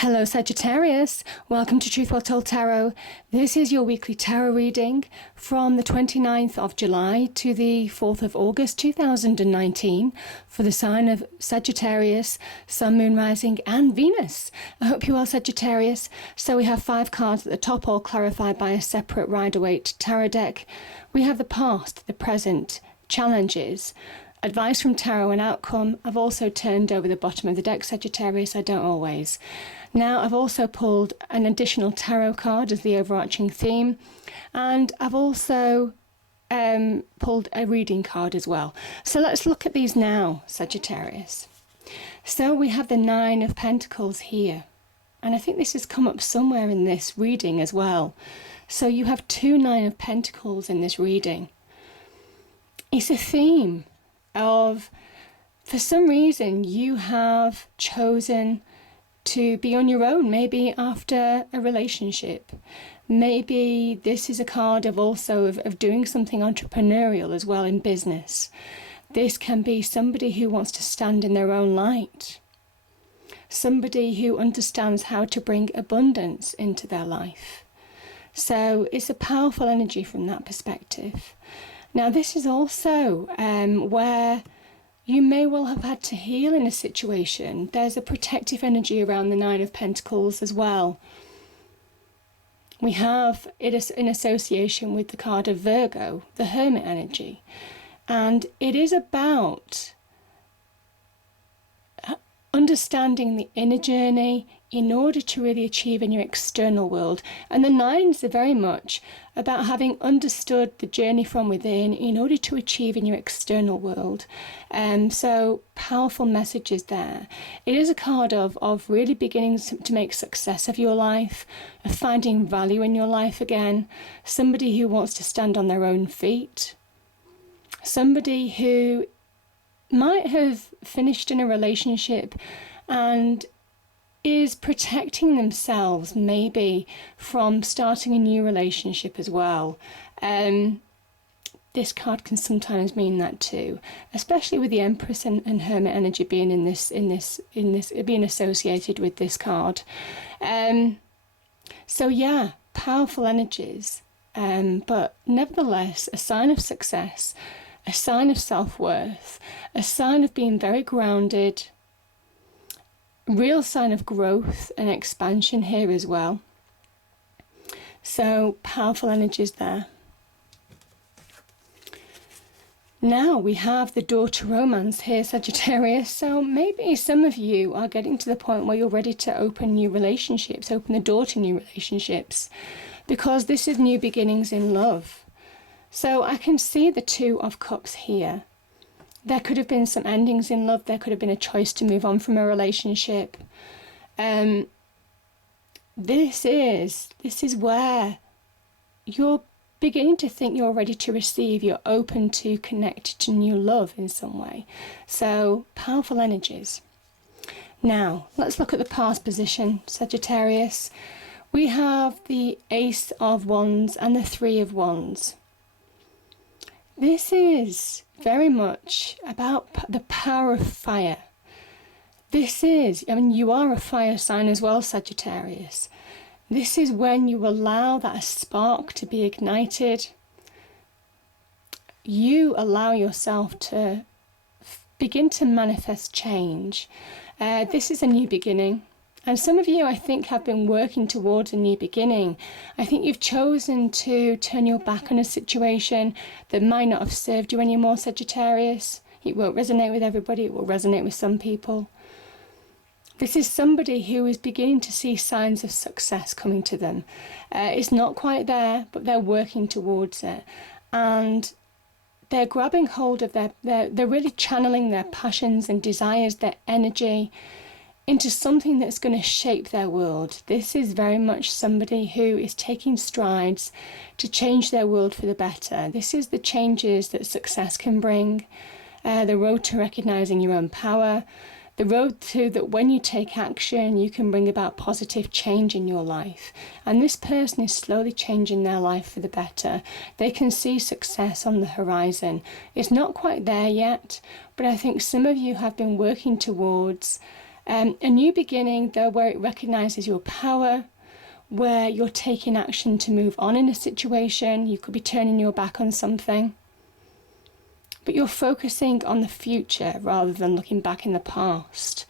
Hello Sagittarius, welcome to Truth Well Told Tarot. This is your weekly tarot reading from the 29th of July to the 4th of August 2019 for the sign of Sagittarius, Sun, Moon, Rising and Venus. I hope you're well, Sagittarius. So we have 5 cards at the top, all clarified by a separate Rider-Waite tarot deck. We have the past, the present, challenges, advice from tarot and outcome. I've also turned over the bottom of the deck, Sagittarius. I don't always. Now I've also pulled an additional tarot card as the overarching theme, and I've also pulled a reading card as well. So let's look at these now, Sagittarius. So we have the 9 of Pentacles here, and I think this has come up somewhere in this reading as well. So you have 2 9 of Pentacles in this reading. It's a theme of, for some reason, you have chosen to be on your own, maybe after a relationship. Maybe this is a card of also of doing something entrepreneurial as well in business. This can be somebody who wants to stand in their own light. Somebody who understands how to bring abundance into their life. So it's a powerful energy from that perspective. Now this is also where you may well have had to heal in a situation. There's a protective energy around the 9 of Pentacles as well. We have it in association with the card of Virgo, the Hermit energy. And it is about understanding the inner journey in order to really achieve in your external world. And the 9s are very much about having understood the journey from within in order to achieve in your external world. So powerful messages there. It is a card of really beginning to make success of your life, of finding value in your life again. Somebody who wants to stand on their own feet. Somebody who might have finished in a relationship and is protecting themselves maybe from starting a new relationship as well. This card can sometimes mean that too, especially with the Empress and Hermit energy being in this being associated with this card. So yeah, powerful energies, but nevertheless a sign of success, a sign of self-worth, a sign of being very grounded, real sign of growth and expansion here as well. So powerful energies there. Now we have the door to romance here, Sagittarius. So maybe some of you are getting to the point where you're ready to open new relationships, open the door to new relationships, because this is new beginnings in love. So I can see the 2 of Cups here. There could have been some endings in love. There could have been a choice to move on from a relationship. This is where you're beginning to think you're ready to receive. You're open to connect to new love in some way. So powerful energies. Now let's look at the past position, Sagittarius. We have the Ace of Wands and the 3 of Wands. This is very much about the power of fire. This is, you are a fire sign as well, Sagittarius. This is when you allow that spark to be ignited. You allow yourself to begin to manifest change. This is a new beginning. And some of you, I think, have been working towards a new beginning. I think you've chosen to turn your back on a situation that might not have served you anymore, Sagittarius. It won't resonate with everybody. It will resonate with some people. This is somebody who is beginning to see signs of success coming to them. It's not quite there, but they're working towards it. And they're grabbing hold of they're really channeling their passions and desires, their energy, into something that's going to shape their world. This is very much somebody who is taking strides to change their world for the better. This is the changes that success can bring, the road to recognizing your own power, the road to that when you take action, you can bring about positive change in your life. And this person is slowly changing their life for the better. They can see success on the horizon. It's not quite there yet, but I think some of you have been working towards A new beginning, though, where it recognises your power, where you're taking action to move on in a situation. You could be turning your back on something, but you're focusing on the future rather than looking back in the past.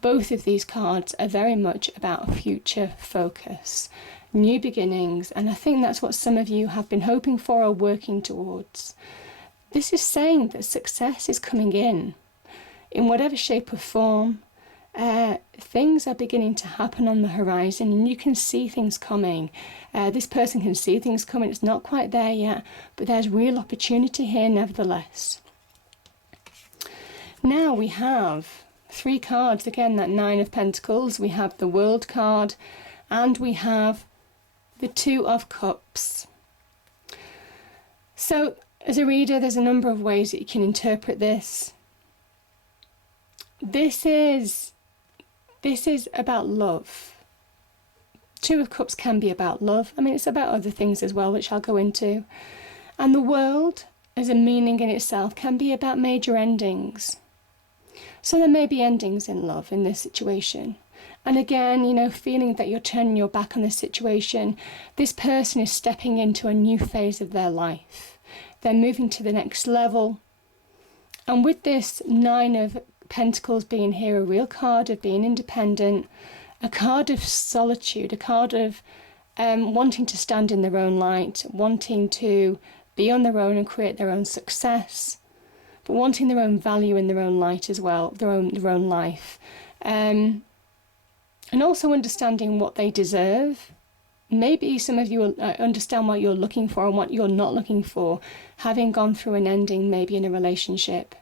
Both of these cards are very much about future focus, new beginnings, and I think that's what some of you have been hoping for or working towards. This is saying that success is coming in whatever shape or form. Things are beginning to happen on the horizon, and you can see things coming. This person can see things coming. It's not quite there yet, but there's real opportunity here nevertheless. Now we have 3 cards, again, that 9 of Pentacles. We have the World card, and we have the 2 of Cups. So, as a reader, there's a number of ways that you can interpret this. This is about love. 2 of Cups can be about love. I mean, it's about other things as well, which I'll go into. And the World, as a meaning in itself, can be about major endings. So there may be endings in love in this situation. And again, you know, feeling that you're turning your back on the situation, this person is stepping into a new phase of their life. They're moving to the next level. And with this 9 of Pentacles being here, a real card of being independent, a card of solitude, a card of wanting to stand in their own light, wanting to be on their own and create their own success, but wanting their own value in their own light as well, their own life. And also understanding what they deserve. Maybe some of you will understand what you're looking for and what you're not looking for, having gone through an ending maybe in a relationship.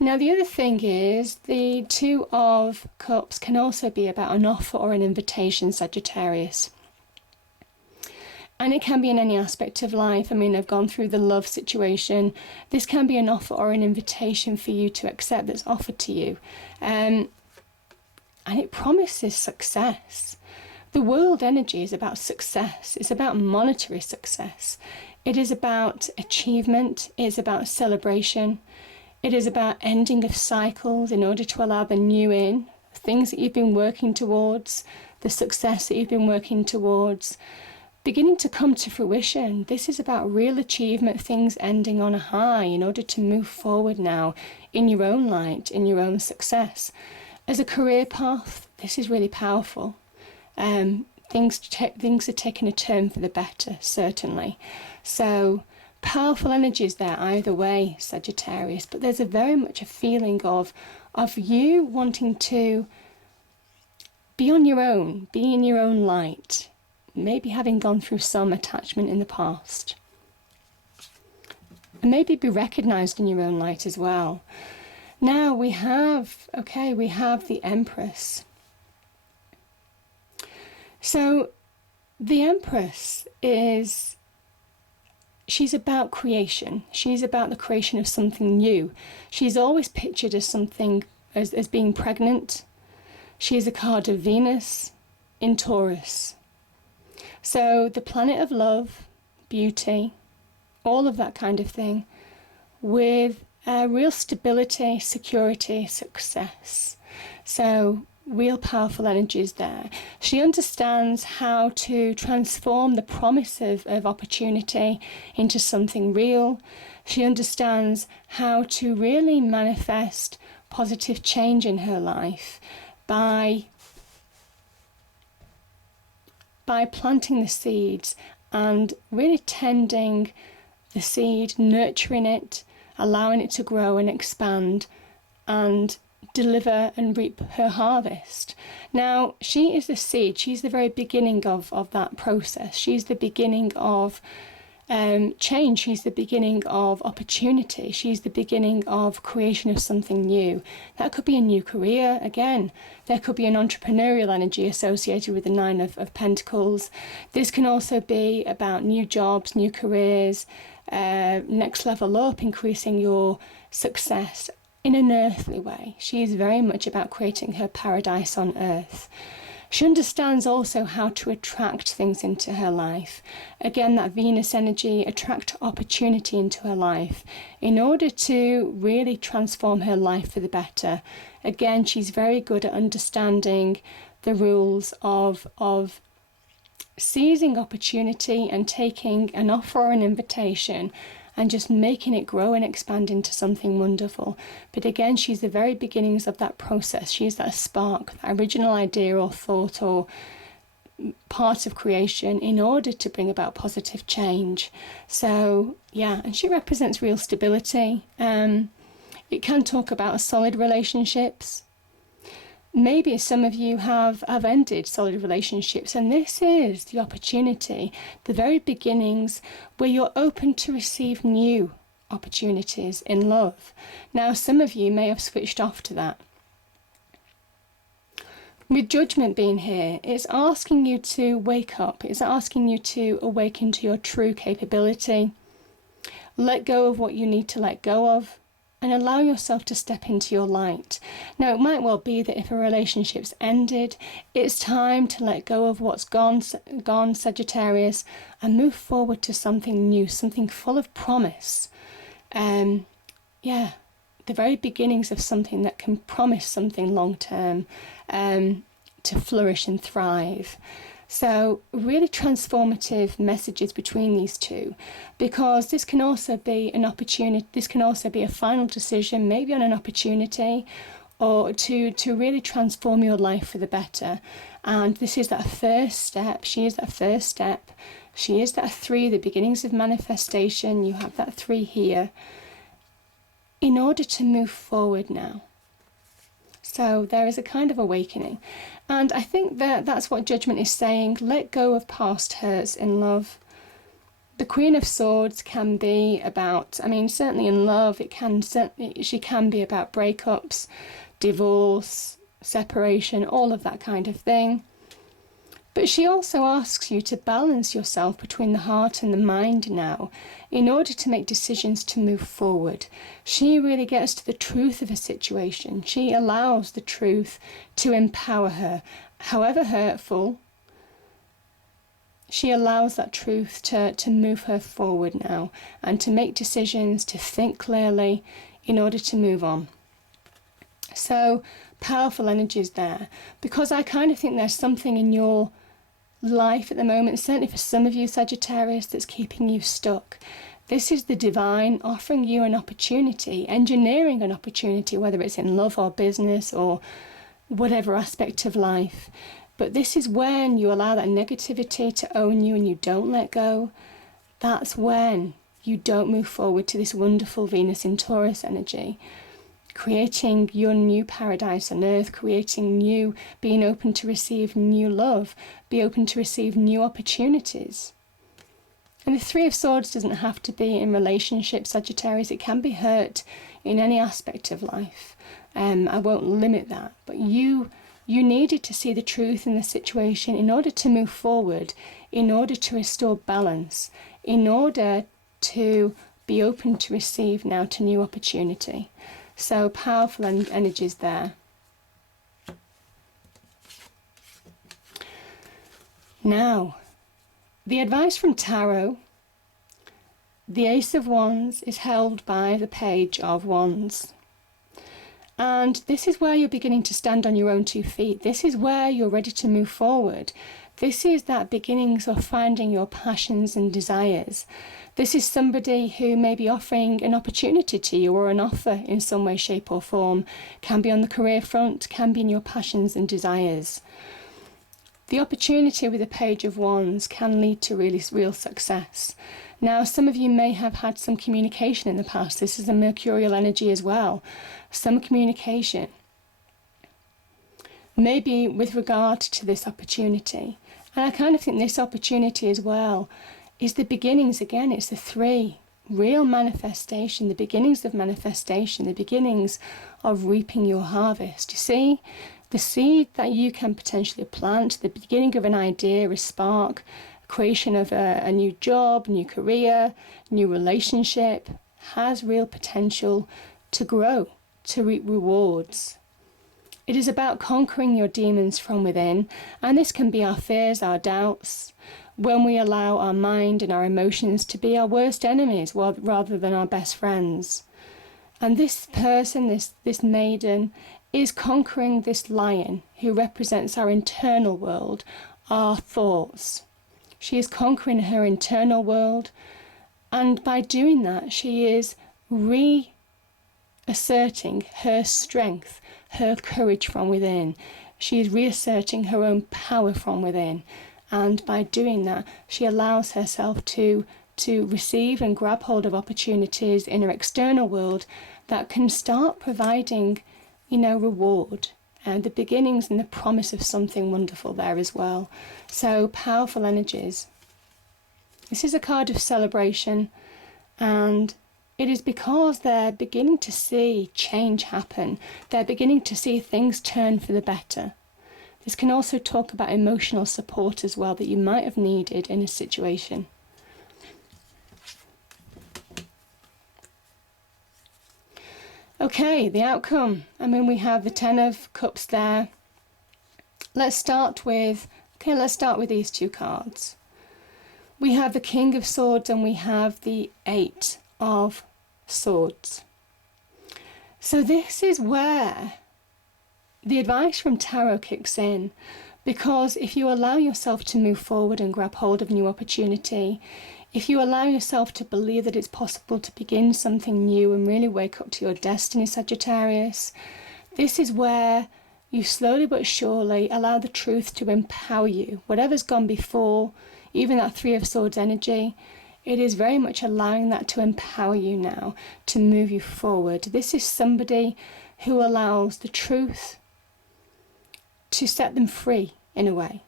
Now the other thing is the 2 of Cups can also be about an offer or an invitation, Sagittarius. And it can be in any aspect of life. I mean, I've gone through the love situation. This can be an offer or an invitation for you to accept that's offered to you. And it promises success. The World energy is about success. It's about monetary success. It is about achievement. It is about celebration. It is about ending of cycles in order to allow the new in. Things that you've been working towards, the success that you've been working towards, beginning to come to fruition. This is about real achievement, things ending on a high in order to move forward now in your own light, in your own success. As a career path, this is really powerful. Things are taking a turn for the better, certainly. So powerful energies there either way, Sagittarius, but there's very much a feeling of you wanting to be on your own, be in your own light, maybe having gone through some attachment in the past. And maybe be recognized in your own light as well. Now we have the Empress. So the Empress she's about creation. She's about the creation of something new. She's always pictured as something, as being pregnant. She is a card of Venus in Taurus. So the planet of love, beauty, all of that kind of thing, with real stability, security, success. So real powerful energies there. She understands how to transform the promise of opportunity into something real. She understands how to really manifest positive change in her life by planting the seeds and really tending the seed, nurturing it, allowing it to grow and expand and deliver and reap her harvest. Now, she is the seed. She's the very beginning of that process. She's the beginning of change. She's the beginning of opportunity. She's the beginning of creation of something new. That could be a new career. Again, there could be an entrepreneurial energy associated with the 9 of Pentacles. This can also be about new jobs, new careers, next level up, increasing your success in an earthly way. She is very much about creating her paradise on earth. She understands also how to attract things into her life. Again, that Venus energy, attract opportunity into her life in order to really transform her life for the better. Again, she's very good at understanding the rules of seizing opportunity and taking an offer or an invitation and just making it grow and expand into something wonderful. But again, she's the very beginnings of that process. She's that spark, that original idea or thought or part of creation in order to bring about positive change. So yeah, and she represents real stability. It can talk about solid relationships. Maybe some of you have ended solid relationships, and this is the opportunity, the very beginnings where you're open to receive new opportunities in love. Now, some of you may have switched off to that. With Judgment being here, it's asking you to wake up. It's asking you to awaken to your true capability. Let go of what you need to let go of, and allow yourself to step into your light. Now, it might well be that if a relationship's ended, it's time to let go of what's gone, Sagittarius, and move forward to something new, something full of promise. Yeah, the very beginnings of something that can promise something long-term to flourish and thrive. So really transformative messages between these two, because this can also be an opportunity, this can also be a final decision, maybe on an opportunity, or to really transform your life for the better. And this is that first step. She is that first step. She is that 3, the beginnings of manifestation. You have that 3 here in order to move forward now. So there is a kind of awakening. And I think that that's what Judgment is saying. Let go of past hurts in love. The Queen of Swords can be about, certainly in love, she can be about breakups, divorce, separation, all of that kind of thing. But she also asks you to balance yourself between the heart and the mind now in order to make decisions to move forward. She really gets to the truth of a situation. She allows the truth to empower her, however hurtful. She allows that truth to move her forward now and to make decisions, to think clearly in order to move on. So powerful energies there, because I kind of think there's something in your life at the moment, certainly for some of you Sagittarius, that's keeping you stuck. This is the divine offering you an opportunity, engineering an opportunity, whether it's in love or business or whatever aspect of life. But this is when you allow that negativity to own you and you don't let go. That's when you don't move forward to this wonderful Venus in Taurus energy, creating your new paradise on earth, creating new, being open to receive new love, be open to receive new opportunities. And the 3 of Swords doesn't have to be in relationships, Sagittarius. It can be hurt in any aspect of life. I won't limit that, but you needed to see the truth in the situation in order to move forward, in order to restore balance, in order to be open to receive now to new opportunity. So powerful energies there. Now, the advice from Tarot, the Ace of Wands is held by the Page of Wands. And this is where you're beginning to stand on your own 2 feet. This is where you're ready to move forward. This is that beginnings of finding your passions and desires. This is somebody who may be offering an opportunity to you or an offer in some way, shape or form. Can be on the career front, can be in your passions and desires. The opportunity with the Page of Wands can lead to real success. Now, some of you may have had some communication in the past. This is a Mercurial energy as well. Some communication. Maybe with regard to this opportunity. And I kind of think this opportunity as well is the beginnings again. It's the 3. Real manifestation, the beginnings of manifestation, the beginnings of reaping your harvest. You see, the seed that you can potentially plant, the beginning of an idea, a spark, creation of a new job, new career, new relationship, has real potential to grow, to reap rewards. It is about conquering your demons from within, and this can be our fears, our doubts, when we allow our mind and our emotions to be our worst enemies rather than our best friends. And this person, this maiden, is conquering this lion who represents our internal world, our thoughts. She is conquering her internal world, and by doing that, she is reasserting her strength, her courage from within. She is reasserting her own power from within, and by doing that, she allows herself to receive and grab hold of opportunities in her external world that can start providing, reward and the beginnings and the promise of something wonderful there as well. So powerful energies. This is a card of celebration, and it is because they're beginning to see change happen. They're beginning to see things turn for the better. This can also talk about emotional support as well that you might have needed in a situation. Okay, the outcome. We have the Ten of Cups there. Let's start with these two cards. We have the King of Swords and we have the Eight of Swords. So this is where the advice from Tarot kicks in, because if you allow yourself to move forward and grab hold of new opportunity, if you allow yourself to believe that it's possible to begin something new and really wake up to your destiny, Sagittarius, this is where you slowly but surely allow the truth to empower you. Whatever's gone before, even that Three of Swords energy, it is very much allowing that to empower you now, to move you forward. This is somebody who allows the truth to set them free in a way.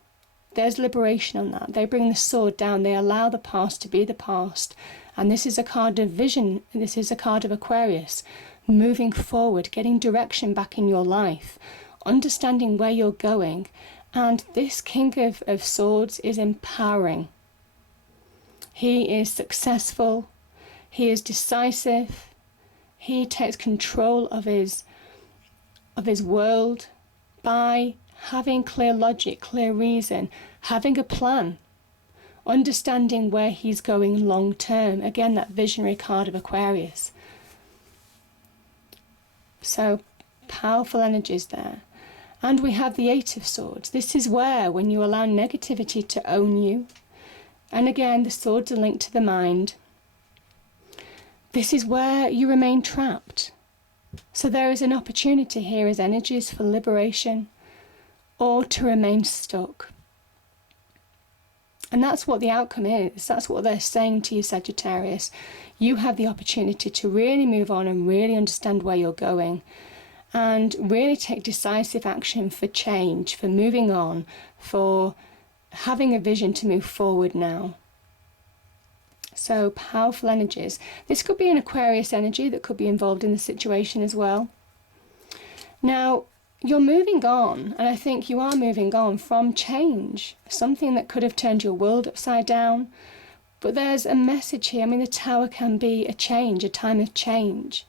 There's liberation on that. They bring the sword down. They allow the past to be the past. And this is a card of vision. This is a card of Aquarius. Moving forward, getting direction back in your life, understanding where you're going. And this King of Swords is empowering. He is successful. He is decisive. He takes control of his world by having clear logic, clear reason, having a plan, understanding where he's going long term. Again, that visionary card of Aquarius. So powerful energies there. And we have the Eight of Swords. This is where, when you allow negativity to own you, and again, the swords are linked to the mind, this is where you remain trapped. So there is an opportunity here as energies for liberation, or to remain stuck. And that's what the outcome is. That's what they're saying to you, Sagittarius. You have the opportunity to really move on and really understand where you're going, and really take decisive action for change, for moving on, for having a vision to move forward now. So powerful energies. This could be an Aquarius energy that could be involved in the situation as well. Now, you're moving on, and I think you are moving on from change, something that could have turned your world upside down. But there's a message here. The Tower can be a change, a time of change.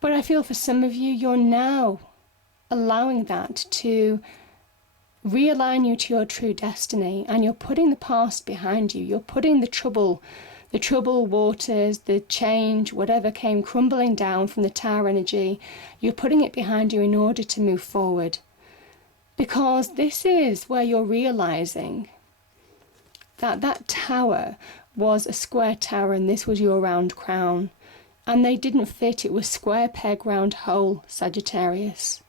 But I feel for some of you, you're now allowing that to realign you to your true destiny, and you're putting the past behind you. You're putting the trouble waters, the change, whatever came crumbling down from the Tower energy, you're putting it behind you in order to move forward. Because this is where you're realizing that that tower was a square tower and this was your round crown. And they didn't fit. It was square peg round hole, Sagittarius.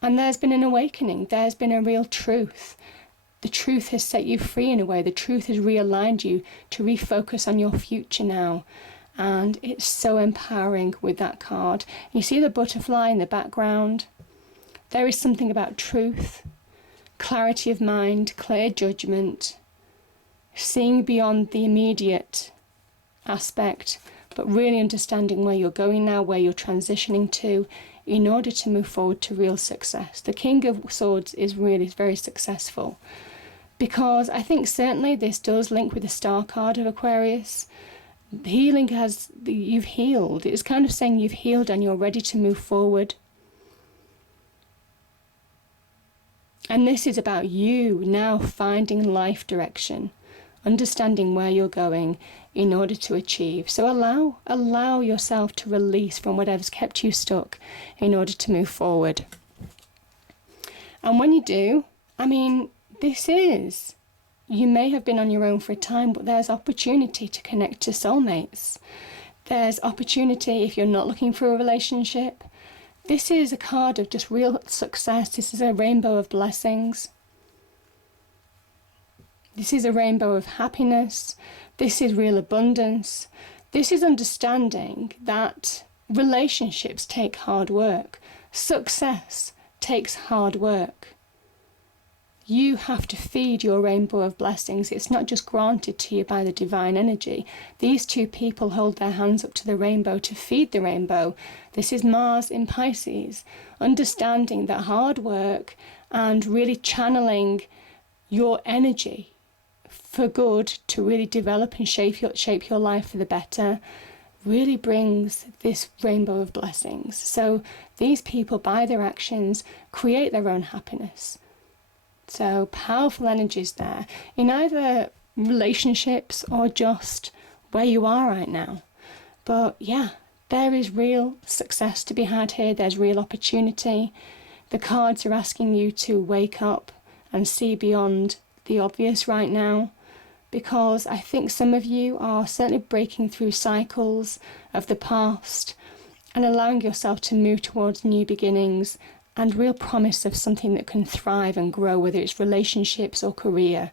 And there's been an awakening. There's been a real truth. The truth has set you free in a way. The truth has realigned you to refocus on your future now. And it's so empowering with that card. You see the butterfly in the background? There is something about truth, clarity of mind, clear judgment, seeing beyond the immediate aspect, but really understanding where you're going now, where you're transitioning to, in order to move forward to real success. The King of Swords is really very successful, because I think certainly this does link with the Star card of Aquarius. Healing you've healed. It's kind of saying you've healed and you're ready to move forward. And this is about you now finding life direction, understanding where you're going in order to achieve. So allow yourself to release from whatever's kept you stuck in order to move forward. And when you do, you may have been on your own for a time, but there's opportunity to connect to soulmates. There's opportunity if you're not looking for a relationship. This is a card of just real success. This is a rainbow of blessings. This is a rainbow of happiness. This is real abundance. This is understanding that relationships take hard work. Success takes hard work. You have to feed your rainbow of blessings. It's not just granted to you by the divine energy. These two people hold their hands up to the rainbow to feed the rainbow. This is Mars in Pisces. Understanding that hard work and really channeling your energy for good to really develop and shape your life for the better really brings this rainbow of blessings. So these people, by their actions, create their own happiness. So powerful energies there in either relationships or just where you are right now. But yeah, there is real success to be had here. There's real opportunity. The cards are asking you to wake up and see beyond the obvious right now, because I think some of you are certainly breaking through cycles of the past and allowing yourself to move towards new beginnings and real promise of something that can thrive and grow, whether it's relationships or career.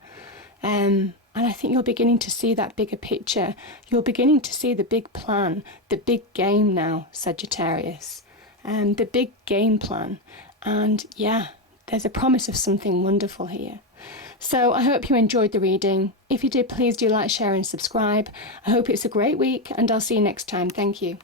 And I think you're beginning to see that bigger picture. You're beginning to see the big plan, the big game now, Sagittarius, the big game plan. And yeah, there's a promise of something wonderful here. So I hope you enjoyed the reading. If you did, please do like, share and subscribe. I hope it's a great week, and I'll see you next time. Thank you.